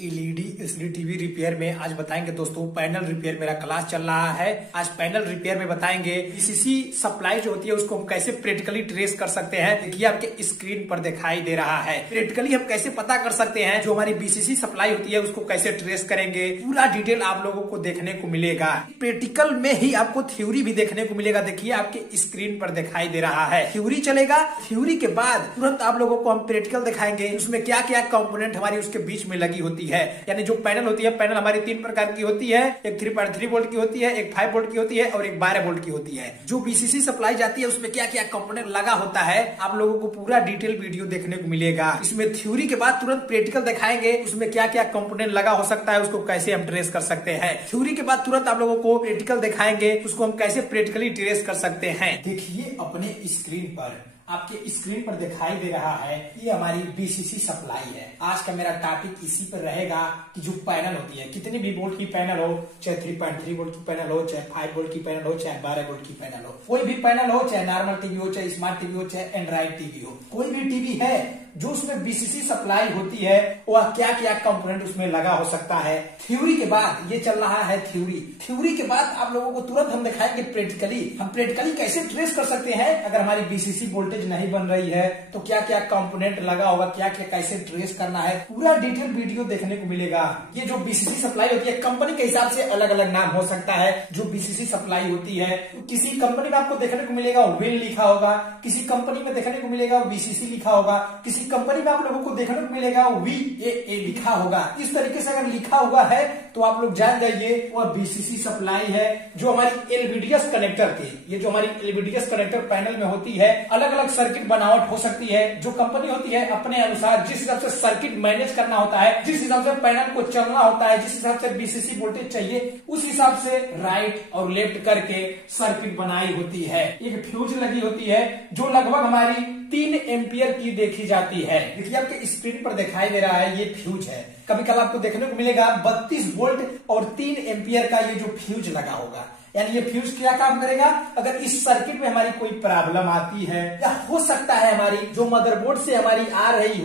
LED LCD TV repair में आज बताएंगे दोस्तों। पैनल रिपेयर मेरा क्लास चल रहा है। आज पैनल रिपेयर में बताएंगे बीसीसी सप्लाई जो होती है उसको हम कैसे प्रैक्टिकली ट्रेस कर सकते हैं। देखिए आपके स्क्रीन पर दिखाई दे रहा है। प्रैक्टिकली हम कैसे पता कर सकते हैं जो हमारी बीसीसी सप्लाई होती है उसको कैसे ट्रेस करेंगे, पूरा डिटेल आप लोगों को देखने को मिलेगा। प्रैक्टिकल में ही आपको थ्योरी भी देखने को मिलेगा। देखिए आपके स्क्रीन पर दिखाई दे रहा है। थ्योरी चलेगा, थ्योरी के बाद तुरंत आप लोगों को हम प्रैक्टिकल दिखाएंगे उसमें क्या क्या कंपोनेंट हमारी उसके बीच में लगी होती है। यानी जो पैनल होती है, पैनल हमारी 3 प्रकार की होती है। एक 3.3 वोल्ट की होती है, एक 5 वोल्ट की होती है और एक 12 वोल्ट की होती है। जो बीसीसी सप्लाई जाती है उसमें क्या क्या कंपोनेंट लगा होता है आप लोगों को पूरा डिटेल वीडियो देखने को मिलेगा। इसमें थ्योरी के बाद तुरंत प्रैक्टिकल दिखाएंगे उसमें क्या क्या कंपोनेंट लगा हो सकता है, उसको कैसे हम ट्रेस कर सकते हैं। थ्योरी के बाद तुरंत आप लोगों को प्रैक्टिकल दिखाएंगे उसको हम कैसे प्रैक्टिकली ट्रेस कर सकते हैं। देखिए अपने स्क्रीन पर, आपके स्क्रीन पर दिखाई दे रहा है ये हमारी बीसीसी सप्लाई है। आज का मेरा टॉपिक इसी पर रहेगा कि जो पैनल होती है, कितने भी वोल्ट की पैनल हो, चाहे 3.3 वोल्ट की पैनल हो, चाहे 5 वोल्ट की पैनल हो, चाहे 12 वोल्ट की पैनल हो, कोई भी पैनल हो, चाहे नॉर्मल टीवी हो, चाहे स्मार्ट टीवी हो, चाहे एंड्रॉइड टीवी हो, कोई भी टीवी है जो उसमें बीसीसी सप्लाई होती है वह क्या क्या कंपोनेंट उसमें लगा हो सकता है। थ्योरी के बाद ये चल रहा है थ्योरी के बाद आप लोगों को तुरंत हम दिखाएंगे प्रैक्टिकली। हम प्रैक्टिकली कैसे ट्रेस कर सकते हैं अगर हमारी बीसीसी वोल्टेज नहीं बन रही है तो क्या क्या कंपोनेंट लगा होगा, क्या क्या कैसे ट्रेस करना है, पूरा डिटेल वीडियो देखने को मिलेगा। ये जो बीसीसी सप्लाई होती है कंपनी के हिसाब से अलग अलग नाम हो सकता है। जो बीसीसी सप्लाई होती है किसी कंपनी में आपको देखने को मिलेगा विन लिखा होगा, किसी कंपनी में देखने को मिलेगा बीसीसी लिखा होगा, किसी कंपनी में आप लोगों को देखने को मिलेगा VAA लिखा होगा। इस तरीके से अगर लिखा हुआ है तो आप लोग जान जाइए वह बीसीसी सप्लाई है। जो हमारी एलवीडीएस कनेक्टर के, ये जो हमारी एलवीडीएस कनेक्टर पैनल में होती है, अलग अलग सर्किट बनावट हो सकती है। जो कंपनी होती है अपने अनुसार जिस हिसाब से सर्किट मैनेज करना होता है, जिस हिसाब से पैनल को चलना होता है, जिस हिसाब से बीसीसी वोल्टेज चाहिए उस हिसाब से राइट और लेफ्ट करके सर्किट बनाई होती है। एक फ्यूज लगी होती है जो लगभग हमारी 3 एम्पियर की देखी जाती है। देखिए आपके स्क्रीन पर दिखाई दे रहा है ये फ्यूज है। कभी कल आपको देखने को मिलेगा 32 वोल्ट और 3 एम्पियर का ये जो फ्यूज लगा होगा। यानी ये फ्यूज क्या काम करेगा अगर इस सर्किट में हमारी कोई प्रॉब्लम आती है, या हो सकता है हमारी जो मदरबोर्ड से हमारी आ रही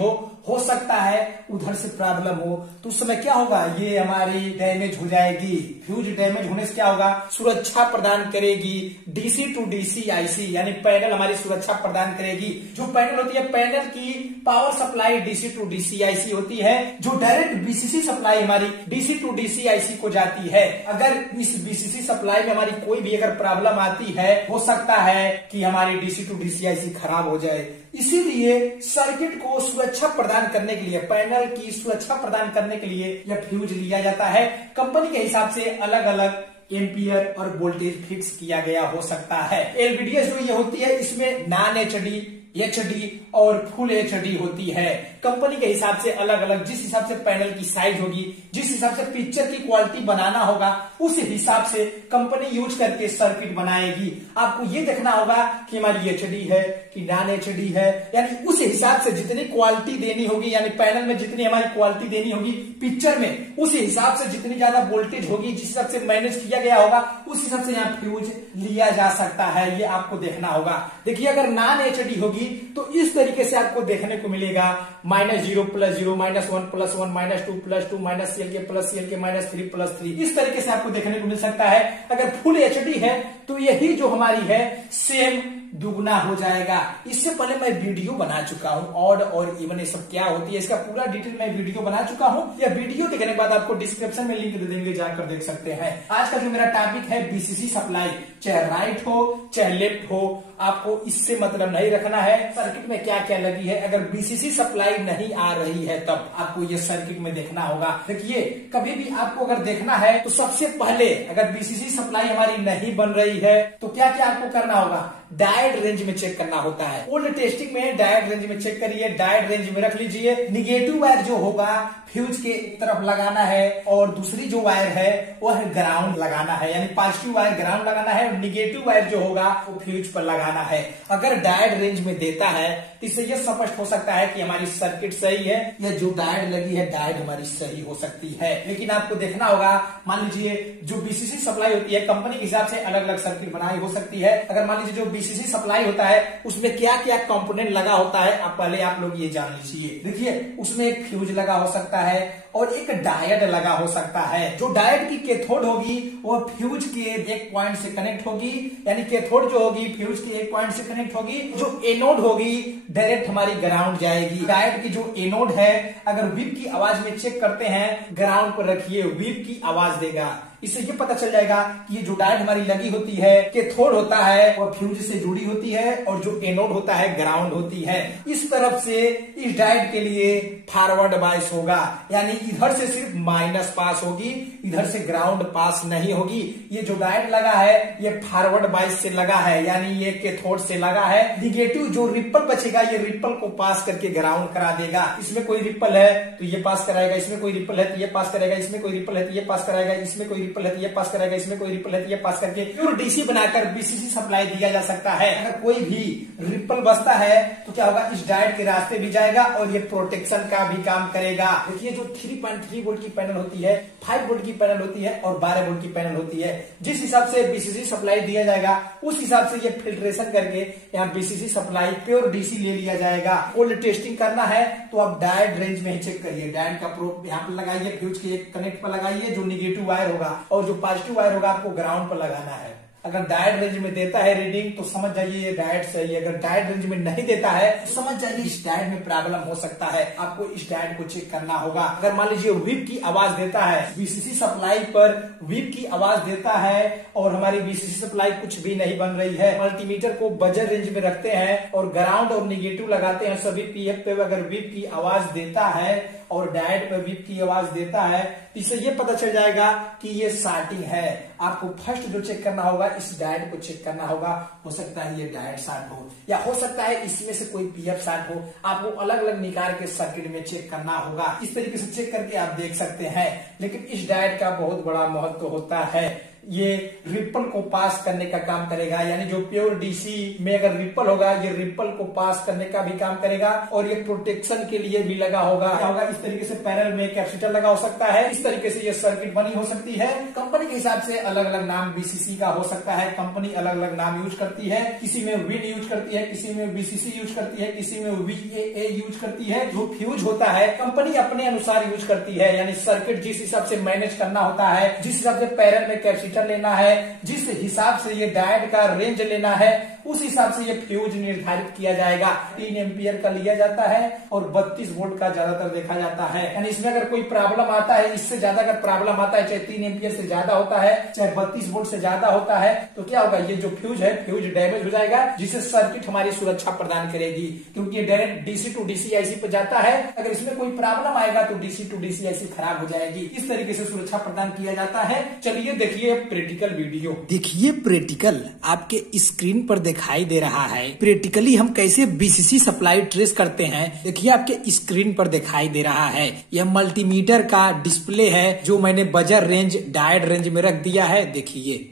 हो सकता है उधर से प्रॉब्लम हो, तो उस समय क्या होगा, ये हमारी डैमेज हो जाएगी। फ्यूज डैमेज होने से क्या होगा, सुरक्षा प्रदान करेगी डीसी टू डीसी आईसी, यानी पैनल हमारी सुरक्षा प्रदान करेगी। जो पैनल होती है पैनल की power supply DC to DC IC होती है, जो डायरेक्ट बीसीसी सप्लाई हमारी डीसी टू डीसी आईसी को जाती है। अगर इस बीसीसी सप्लाई में हमारी कोई भी अगर प्रॉब्लम आती है, हो सकता है कि हमारी डीसी टू डीसी आईसी खराब हो जाए। इसीलिए सर्किट को सुरक्षा प्रदान करने के लिए, पैनल की सुरक्षा प्रदान करने के लिए यह फ्यूज लिया जाता है। कंपनी के हिसाब से अलग अलग एम्पियर और वोल्टेज फिक्स किया गया हो सकता है। एलवीडीएस जो ये होती है इसमें नॉन एचडी, एचडी और फुल एचडी होती है। कंपनी के हिसाब से अलग अलग, जिस हिसाब से पैनल की साइज होगी, जिस हिसाब से पिक्चर की क्वालिटी बनाना होगा, उस हिसाब से कंपनी यूज करके सर्किट बनाएगी। आपको ये देखना होगा कि हमारी एचडी है कि नॉन एचडी है, यानी उस हिसाब से जितनी क्वालिटी देनी होगी, यानी पैनल में जितनी हमारी क्वालिटी देनी होगी पिक्चर में, उस हिसाब से जितनी ज्यादा वोल्टेज होगी, जिस हिसाब से मैनेज किया गया होगा उस हिसाब से यहाँ फ्यूज लिया जा सकता है। ये आपको देखना होगा। देखिए अगर नॉन एचडी होगी तो इस तरीके से आपको देखने को मिलेगा -0 + 0, -1 + 1, -2 + 2, -CLK + CLK, -3 + 3, इस तरीके से आपको देखने को मिल सकता है। अगर फुल एचडी है तो यही जो हमारी है सेम दुगना हो जाएगा। इससे पहले मैं वीडियो बना चुका हूं ऑड और इवन ये सब क्या होती है, इसका पूरा डिटेल मैं वीडियो बना चुका हूं। यह वीडियो देखने के बाद आपको डिस्क्रिप्शन में लिंक दे देंगे, जाकर देख सकते हैं। आज का जो मेरा टॉपिक है बीसीसी सप्लाई, चाहे राइट हो चाहे लेफ्ट हो, आपको इससे मतलब नहीं रखना है सर्किट में क्या क्या लगी है। अगर बीसीसी सप्लाई नहीं आ रही है तब आपको ये सर्किट में देखना होगा। देखिए कभी भी आपको अगर देखना है तो सबसे पहले अगर बीसीसी सप्लाई हमारी नहीं बन रही है तो क्या क्या आपको करना होगा, डायोड रेंज में चेक करना होता है। ओल्ड टेस्टिंग में डायोड रेंज में चेक करिए, डायोड रेंज में रख लीजिए। निगेटिव वायर जो होगा फ्यूज के तरफ लगाना है और दूसरी जो वायर है वह ग्राउंड लगाना है, यानी पॉजिटिव वायर ग्राउंड लगाना है और निगेटिव वायर जो होगा वो फ्यूज पर लगाना है। अगर डायोड रेंज में देता है तो इससे यह स्पष्ट हो सकता है कि हमारी सर्किट सही है या जो डायोड लगी है डायोड हमारी सही हो सकती है। लेकिन आपको देखना होगा, मान लीजिए जो बीसीसी सप्लाई होती है कंपनी के हिसाब से अलग अलग सर्किट बनाई हो सकती है। अगर मान लीजिए जो बीसीसी सप्लाई होता है उसमें क्या क्या कंपोनेंट लगा होता है, आप पहले आप लोग ये जान लीजिए। देखिए उसमें एक फ्यूज लगा हो सकता है और एक डायोड लगा हो सकता है। जो डायोड की कैथोड होगी वो फ्यूज के एक पॉइंट से कनेक्ट होगी, यानी कैथोड जो होगी फ्यूज के एक पॉइंट से कनेक्ट होगी। जो एनोड होगी डायरेक्ट हमारी ग्राउंड जाएगी। डायोड की जो एनोड है, अगर बीप की आवाज में चेक करते हैं, ग्राउंड पर रखिए, बीप की आवाज देगा। इससे ये पता चल जाएगा कि ये जो डायोड हमारी लगी होती है, कैथोड होता है वो फ्यूज से जुड़ी होती है और जो एनोड होता है ग्राउंड होती है। इस तरफ से इस डायोड के लिए फॉरवर्ड बायस होगा, यानी इधर से सिर्फ माइनस पास होगी, इधर से ग्राउंड पास नहीं होगी। ये जो डायोड लगा है ये फॉरवर्ड बायस से लगा है, यानी ये कैथोड से लगा है। निगेटिव जो रिपल बचेगा ये रिपल को पास करके ग्राउंड करा देगा। इसमें कोई रिपल है तो ये पास कराएगा, इसमें कोई रिपल है तो ये पास करेगा, इसमें कोई रिपल है तो ये पास कराएगा, इसमें कोई रिपल है तो ये पास करेगा, इसमें कोई रिपल है तो ये पास करके प्योर डीसी बनाकर बीसीसी सप्लाई दिया जा सकता है। अगर कोई भी रिपल बचता है तो क्या होगा, इस डायोड के रास्ते भी जाएगा और ये प्रोटेक्शन का भी काम करेगा। देखिए जो 3.3 वोल्ट की पैनल होती है, 5 वोल्ट की पैनल होती है और 12 वोल्ट की पैनल होती है। जिस हिसाब से बीसीसी सप्लाई दिया जाएगा उस हिसाब से ये फिल्ट्रेशन करके यहाँ बीसीसी सप्लाई प्योर डीसी ले लिया जाएगा। ओल्ड टेस्टिंग करना है तो आप डायोड रेंज में ही चेक करिए। डायोड का प्रोब यहाँ पर लगाइए, फ्यूज के एक कनेक्ट पर लगाइए, जो निगेटिव वायर होगा और जो पॉजिटिव वायर होगा आपको ग्राउंड पर लगाना है। अगर डायोड रेंज में देता है रीडिंग तो समझ जाइए ये डायोड सही है। अगर डायोड रेंज में नहीं देता है तो समझ जाइए इस डायोड में प्रॉब्लम हो सकता है। आपको इस डायोड को चेक करना होगा। अगर मान लीजिए व्हीप की आवाज देता है, बीसीसी सप्लाई पर व्हीप की आवाज देता है और हमारी बीसीसी सप्लाई कुछ भी नहीं बन रही है, मल्टीमीटर को बजर रेंज में रखते हैं और ग्राउंड और निगेटिव लगाते हैं सभी पीएफ पे, अगर व्हीप की आवाज देता है और डायोड पर व्हीप की आवाज देता है, इससे ये पता चल जाएगा कि ये शार्टिंग है। आपको फर्स्ट जो चेक करना होगा इस डायोड को चेक करना होगा। हो सकता है ये डायोड शार्ट हो या हो सकता है इसमें से कोई पीएफ शार्ट हो। आपको अलग अलग निकाल के सर्किट में चेक करना होगा। इस तरीके से चेक करके आप देख सकते हैं। लेकिन इस डायोड का बहुत बड़ा महत्व होता है, ये रिपल को पास करने का काम करेगा। यानी जो प्योर डीसी में अगर रिपल होगा ये रिपल को पास करने का भी काम करेगा और ये प्रोटेक्शन के लिए भी लगा होगा। क्या होगा, इस तरीके से पैरेलल में कैपेसिटर लगा हो सकता है, इस तरीके से ये सर्किट बनी हो सकती है। कंपनी के हिसाब से अलग अलग नाम बीसीसी का हो सकता है, कंपनी अलग अलग नाम यूज करती है। किसी में विन यूज करती है, किसी में बीसीसी यूज करती है, किसी में वीएए यूज करती है। जो फ्यूज होता है कंपनी अपने अनुसार यूज करती है, यानी सर्किट जिस हिसाब से मैनेज करना होता है, जिस हिसाब से पैरेलल में कैपेसिटर लेना है, जिस हिसाब से ये डायोड का रेंज लेना है, उस हिसाब से ये फ्यूज निर्धारित किया जाएगा। 3 एम्पियर का लिया जाता है और 32 वोल्ट का ज्यादातर देखा जाता है। यानी इसमें अगर कोई प्रॉब्लम आता है, इससे ज्यादा अगर प्रॉब्लम आता है, चाहे 3 एम्पियर से ज्यादा होता है, चाहे 32 वोल्ट से ज्यादा होता है, तो क्या होगा, ये जो फ्यूज है फ्यूज डैमेज हो जाएगा, जिससे सर्किट हमारी सुरक्षा प्रदान करेगी। क्योंकि ये direct DC to DC IC पर जाता है। अगर इसमें कोई प्रॉब्लम आएगा तो डीसी टू डीसी आईसी खराब हो जाएगी। इस तरीके से सुरक्षा प्रदान किया जाता है। चलिए देखिए प्रैक्टिकल वीडियो। देखिए प्रैक्टिकल आपके स्क्रीन पर दिखाई दे रहा है। प्रैक्टिकली हम कैसे बीसीसी सप्लाई ट्रेस करते हैं, देखिए आपके स्क्रीन पर दिखाई दे रहा है। यह मल्टीमीटर का डिस्प्ले है जो मैंने बजर रेंज डायोड रेंज में रख दिया है। देखिए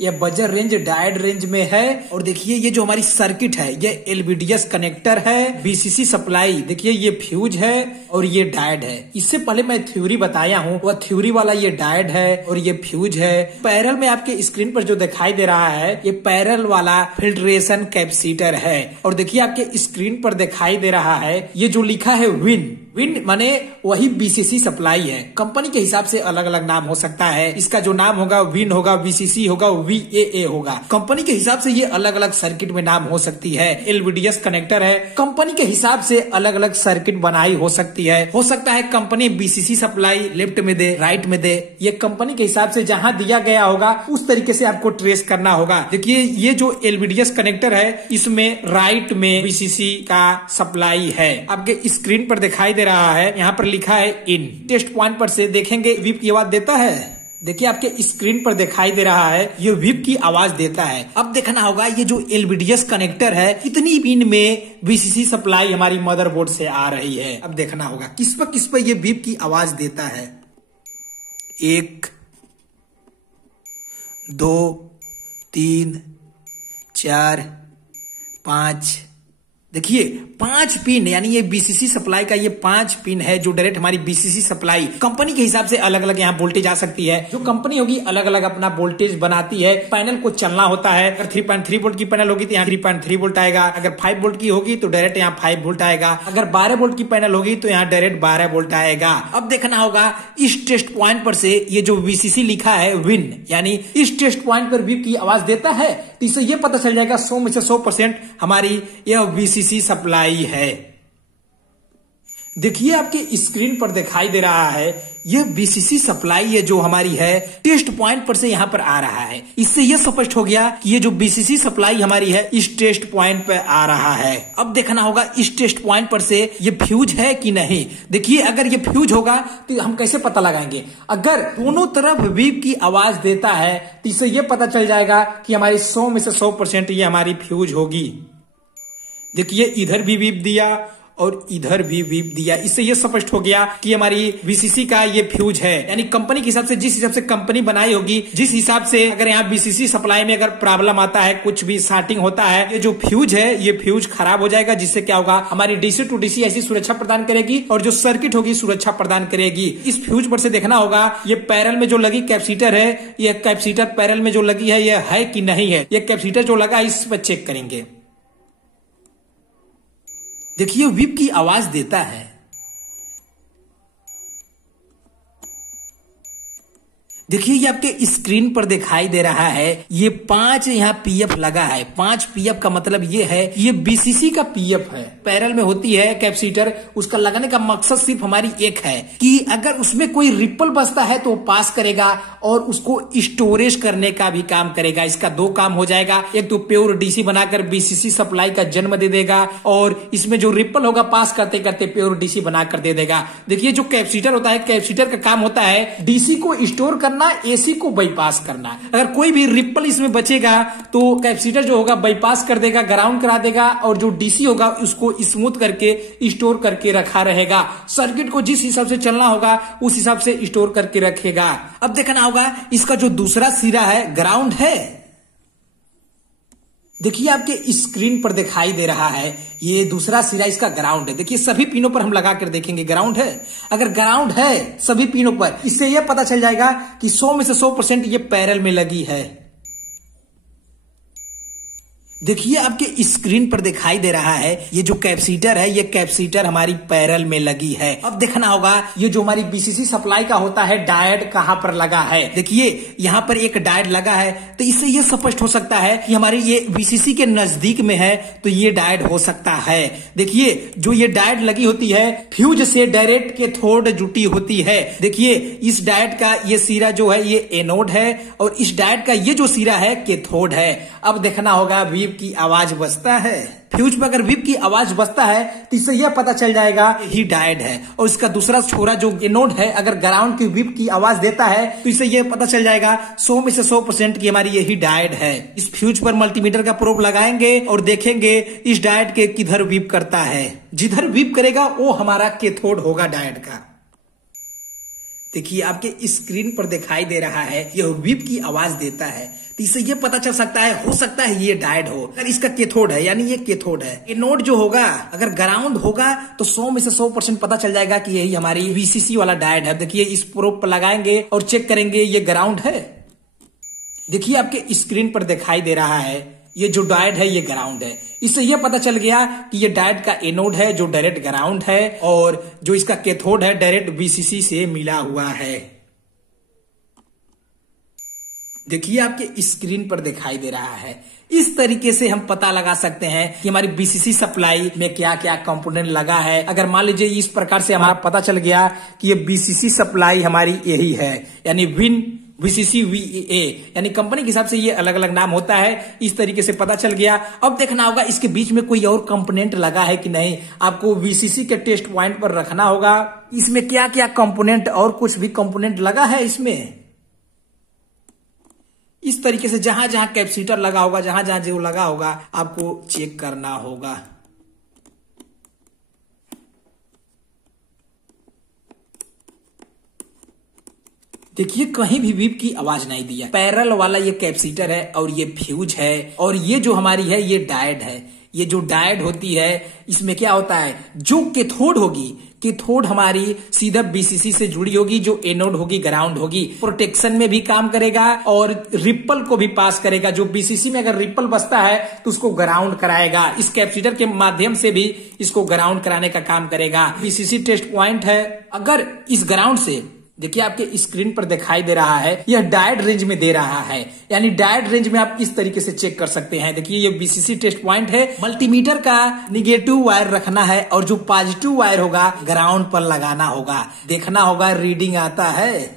यह बजर रेंज डायोड रेंज में है और देखिए ये जो हमारी सर्किट है ये एलवीडीएस कनेक्टर है, बीसीसी सप्लाई, देखिए ये फ्यूज है और ये डायोड है। इससे पहले मैं थ्योरी बताया हूँ, वह थ्योरी वाला ये डायोड है और ये फ्यूज है। पैरेलल में आपके स्क्रीन पर जो दिखाई दे रहा है ये पैरेलल वाला फिल्ट्रेशन कैपेसिटर है। और देखिए आपके स्क्रीन पर दिखाई दे रहा है ये जो लिखा है विन, विन माने वही बीसीसी सप्लाई है। कंपनी के हिसाब से अलग अलग नाम हो सकता है, इसका जो नाम होगा विन होगा, बीसीसी होगा, वीएए होगा। कंपनी के हिसाब से ये अलग अलग सर्किट में नाम हो सकती है। एलवीडीएस कनेक्टर है, कंपनी के हिसाब से अलग अलग सर्किट बनाई हो सकती है। हो सकता है कंपनी बीसीसी सप्लाई लेफ्ट में दे, राइट में दे। ये कंपनी के हिसाब से जहां दिया गया होगा उस तरीके से आपको ट्रेस करना होगा। देखिए ये जो एलवीडीएस कनेक्टर है इसमें राइट में बीसीसी का सप्लाई है। आपके स्क्रीन पर दिखाई दे रहा है, यहाँ पर लिखा है इन। टेस्ट पॉइंट पर से देखेंगे व्हीप की आवाज देता है। देखिए आपके स्क्रीन पर दिखाई दे रहा है ये व्हीप की आवाज देता है। अब देखना होगा ये जो एलवीडीएस कनेक्टर है कितनी पिन में बीसीसी सप्लाई हमारी मदरबोर्ड से आ रही है। अब देखना होगा किस पर ये व्हीप की आवाज देता है। 1 2 3 4 5 देखिए 5 पिन, यानी ये बीसीसी सप्लाई का ये 5 पिन है जो डायरेक्ट हमारी बीसीसी सप्लाई कंपनी के हिसाब से अलग अलग यहाँ वोल्टेज आ सकती है। जो कंपनी होगी अलग अलग अपना वोल्टेज बनाती है। पैनल को चलना होता है। अगर 3.3 वोल्ट की पैनल होगी तो यहाँ 3.3 वोल्ट आएगा। अगर 5 वोल्ट की होगी तो डायरेक्ट यहाँ 5 वोल्ट आएगा। अगर 12 वोल्ट की पैनल होगी तो यहाँ डायरेक्ट 12 वोल्ट आएगा। अब देखना होगा इस टेस्ट पॉइंट पर से ये जो बीसीसी लिखा है विन, यानी इस टेस्ट पॉइंट पर बीप की आवाज देता है तो इससे ये पता चल जाएगा 100 में से 100% हमारी यह बीसीसी सप्लाई है। देखिए आपके स्क्रीन पर दिखाई दे रहा है यह बीसीसी सप्लाई ये जो हमारी है टेस्ट पॉइंट पर से यहां पर आ रहा है। इससे यह स्पष्ट हो गया कि ये जो बीसीसी सप्लाई हमारी है इस टेस्ट पॉइंट पर आ रहा है। अब देखना होगा इस टेस्ट पॉइंट पर से ये फ्यूज है कि नहीं। देखिए अगर ये फ्यूज होगा तो हम कैसे पता लगाएंगे। अगर दोनों तरफ बीप की आवाज देता है तो इससे यह पता चल जाएगा कि हमारी 100 में से 100% ये हमारी फ्यूज होगी। देखिए इधर भी बीप दिया और इधर भी बीप दिया। इससे यह स्पष्ट हो गया कि हमारी बीसीसी का ये फ्यूज है। यानी कंपनी के हिसाब से, जिस हिसाब से कंपनी बनाई होगी, जिस हिसाब से अगर यहाँ बीसीसी सप्लाई में अगर प्रॉब्लम आता है, कुछ भी शार्टिंग होता है, ये जो फ्यूज है ये फ्यूज खराब हो जाएगा। जिससे क्या होगा हमारी डीसी टू डीसी ऐसी सुरक्षा प्रदान करेगी और जो सर्किट होगी सुरक्षा प्रदान करेगी। इस फ्यूज पर से देखना होगा ये पैरल में जो लगी कैपेसिटर है, ये कैपेसिटर पैरल में जो लगी है ये है कि नहीं है। ये कैपेसिटर जो लगा इस पर चेक करेंगे। देखिए विप की आवाज देता है। देखिए ये आपके स्क्रीन पर दिखाई दे रहा है ये 5 यहाँ पीएफ लगा है। 5 पीएफ का मतलब ये है ये बीसीसी का पीएफ है। पैरल में होती है कैपेसिटर, उसका लगाने का मकसद सिर्फ हमारी एक है कि अगर उसमें कोई रिपल बचता है तो पास करेगा और उसको स्टोरेज करने का भी काम करेगा। इसका 2 काम हो जाएगा। एक तो प्योर डीसी बनाकर बीसीसी सप्लाई का जन्म दे देगा और इसमें जो रिपल होगा पास करते करते प्योर डीसी बनाकर दे देगा। देखिए जो कैपेसिटर होता है, कैपेसिटर का काम होता है डीसी को स्टोर करना, एसी को बाईपास करना। अगर कोई भी रिपल इसमें बचेगा तो कैपेसिटर जो होगा बाईपास कर देगा, ग्राउंड करा देगा और जो डीसी होगा उसको स्मूथ करके स्टोर करके रखा रहेगा। सर्किट को जिस हिसाब से चलना होगा उस हिसाब से स्टोर करके रखेगा। अब देखना होगा इसका जो दूसरा सिरा है ग्राउंड है। देखिए आपके स्क्रीन पर दिखाई दे रहा है ये दूसरा सिरा इसका ग्राउंड है। देखिए सभी पिनों पर हम लगा कर देखेंगे ग्राउंड है। अगर ग्राउंड है सभी पिनों पर, इससे यह पता चल जाएगा कि 100 में से 100% ये पैरल में लगी है। देखिए आपके स्क्रीन पर दिखाई दे रहा है ये जो कैपेसिटर है ये कैपेसिटर हमारी पैरल में लगी है। अब देखना होगा ये जो हमारी बीसीसी सप्लाई का होता है डायोड कहां पर लगा है। देखिए यहाँ पर एक डायोड लगा है तो इससे ये स्पष्ट हो सकता है कि हमारी ये बीसीसी के नजदीक में है तो ये डायोड हो सकता है। देखिए जो ये डायोड लगी होती है फ्यूज से डायरेक्ट कैथोड जुटी होती है। देखिए इस डायोड का ये सिरा जो है ये एनोड है और इस डायोड का ये जो सिरा है कैथोड है। अब देखना होगा बीप की आवाज बजता है। फ्यूज पर अगर बीप की आवाज बजता है तो इससे यह पता चल जाएगा ही डायोड है। और इसका दूसरा छोरा जो एनोड है अगर ग्राउंड की बीप की आवाज देता है तो इससे यह पता चल जाएगा 100 में से 100% की हमारी यही डायोड है। इस फ्यूज पर मल्टीमीटर का प्रोब लगाएंगे और देखेंगे इस डायोड के किधर बीप करता है। जिधर बीप करेगा वो हमारा कैथोड होगा डायोड का। देखिए आपके स्क्रीन पर दिखाई दे रहा है यह बीप की आवाज देता है तो इससे यह पता चल सकता है हो सकता है ये डायोड हो। अगर इसका कैथोड है यानी ये कैथोड है। एनोड जो होगा अगर ग्राउंड होगा तो 100 में से 100% पता चल जाएगा कि यही हमारी बीसीसी वाला डायोड है। देखिए इस प्रोब पर लगाएंगे और चेक करेंगे ये ग्राउंड है। देखिए आपके स्क्रीन पर दिखाई दे रहा है ये जो डायोड है ये ग्राउंड है। इससे यह पता चल गया कि ये डायोड का एनोड है जो डायरेक्ट ग्राउंड है और जो इसका कैथोड है डायरेक्ट बीसीसी से मिला हुआ है। देखिए आपके स्क्रीन पर दिखाई दे रहा है। इस तरीके से हम पता लगा सकते हैं कि हमारी बीसीसी सप्लाई में क्या क्या कंपोनेंट लगा है। अगर मान लीजिए इस प्रकार से हमारा पता चल गया कि ये बीसीसी सप्लाई हमारी यही है यानी विन बीसीसी वीए, यानी कंपनी के हिसाब से ये अलग अलग नाम होता है। इस तरीके से पता चल गया। अब देखना होगा इसके बीच में कोई और कंपोनेंट लगा है कि नहीं। आपको बीसीसी के टेस्ट पॉइंट पर रखना होगा इसमें क्या क्या कंपोनेंट और कुछ भी कंपोनेंट लगा है इसमें। इस तरीके से जहां जहां कैपेसिटर लगा होगा, जहां जहां जो लगा होगा आपको चेक करना होगा। देखिए कहीं भी बीप की आवाज नहीं दिया। पैरेलल वाला ये कैपेसिटर है और ये फ्यूज है और ये जो हमारी है ये डायोड है। ये जो डायोड होती है इसमें क्या होता है, जो कैथोड होगी, कैथोड हमारी सीधा बीसीसी से जुड़ी होगी, जो एनोड होगी ग्राउंड होगी, प्रोटेक्शन में भी काम करेगा और रिपल को भी पास करेगा। जो बीसीसी में अगर रिपल बसता है तो उसको ग्राउंड कराएगा, इस कैपेसिटर के माध्यम से भी इसको ग्राउंड कराने का काम करेगा। बीसीसी टेस्ट पॉइंट है। अगर इस ग्राउंड से देखिए आपके स्क्रीन पर दिखाई दे रहा है, यह डायोड रेंज में दे रहा है, यानी डायोड रेंज में आप इस तरीके से चेक कर सकते हैं। देखिए ये बीसीसी टेस्ट पॉइंट है। मल्टीमीटर का निगेटिव वायर रखना है और जो पॉजिटिव वायर होगा ग्राउंड पर लगाना होगा। देखना होगा रीडिंग आता है।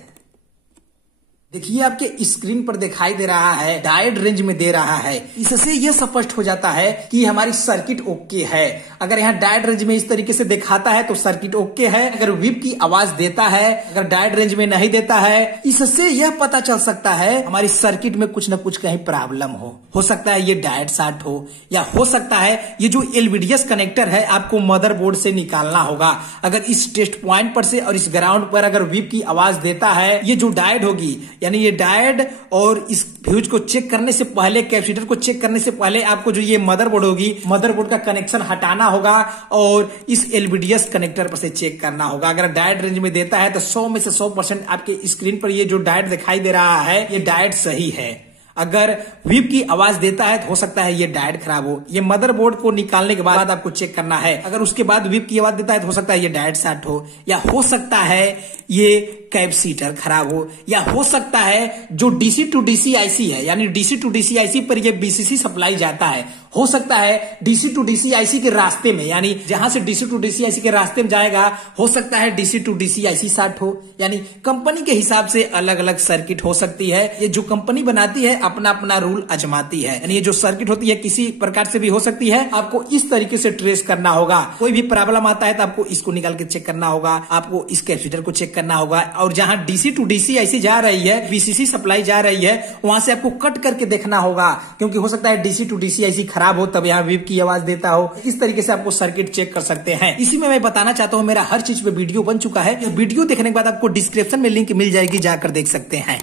देखिए आपके स्क्रीन पर दिखाई दे रहा है, डायोड रेंज में दे रहा है। इससे यह स्पष्ट हो जाता है कि हमारी सर्किट ओके है। अगर यहाँ डायोड रेंज में इस तरीके से दिखाता है तो सर्किट ओके है। अगर विप की आवाज देता है, अगर डायोड रेंज में नहीं देता है, इससे यह पता चल सकता है हमारी सर्किट में कुछ न कुछ कहीं प्रॉब्लम हो सकता है ये डायोड शॉर्ट हो, या हो सकता है ये जो एलवीडीएस कनेक्टर है आपको मदरबोर्ड से निकालना होगा। अगर इस टेस्ट पॉइंट पर से और इस ग्राउंड पर अगर विप की आवाज देता है, ये जो डायोड होगी, यानी ये डायोड और इस फ्यूज को चेक करने से पहले, कैपेसिटर को चेक करने से पहले आपको जो ये मदरबोर्ड होगी, मदरबोर्ड का कनेक्शन हटाना होगा और इस एलवीडीएस कनेक्टर पर से चेक करना होगा। अगर डायोड रेंज में देता है तो 100 में से 100% आपके स्क्रीन पर ये जो डायोड दिखाई दे रहा है ये डायोड सही है। अगर विप की आवाज देता है तो हो सकता है ये डायोड खराब हो। ये मदरबोर्ड को निकालने के बाद आपको चेक करना है। अगर उसके बाद विप की आवाज देता है तो हो सकता है ये डायोड शॉर्ट हो, या हो सकता है ये कैपेसिटर खराब हो, या हो सकता है जो डीसी टू डीसी आईसी है, यानी डीसी टू डीसी आईसी पर ये बीसीसी सप्लाई जाता है, हो सकता है डीसी टू डीसी आईसी के रास्ते में, यानी जहां से डीसी टू डीसी आईसी के रास्ते में जाएगा, हो सकता है DC to DC IC short हो। यानी कंपनी के हिसाब से अलग अलग सर्किट हो सकती है। ये जो कंपनी बनाती है अपना अपना रूल आजमाती है, यानी ये जो सर्किट होती है किसी प्रकार से भी हो सकती है। आपको इस तरीके से ट्रेस करना होगा। कोई भी प्रॉब्लम आता है तो आपको इसको निकाल के चेक करना होगा, आपको इस कैपेसिटर को चेक करना होगा, और जहां डीसी टू डीसी आईसी जा रही है, बीसीसी सप्लाई जा रही है, वहां से आपको कट करके देखना होगा, क्योंकि हो सकता है डीसी टू डीसी आईसी खराब हो तब यहाँ विप की आवाज देता हो। इस तरीके से आपको सर्किट चेक कर सकते हैं। इसी में मैं बताना चाहता हूँ मेरा हर चीज पे वीडियो बन चुका है। वीडियो देखने के बाद आपको डिस्क्रिप्शन में लिंक मिल जाएगी, जाकर देख सकते हैं।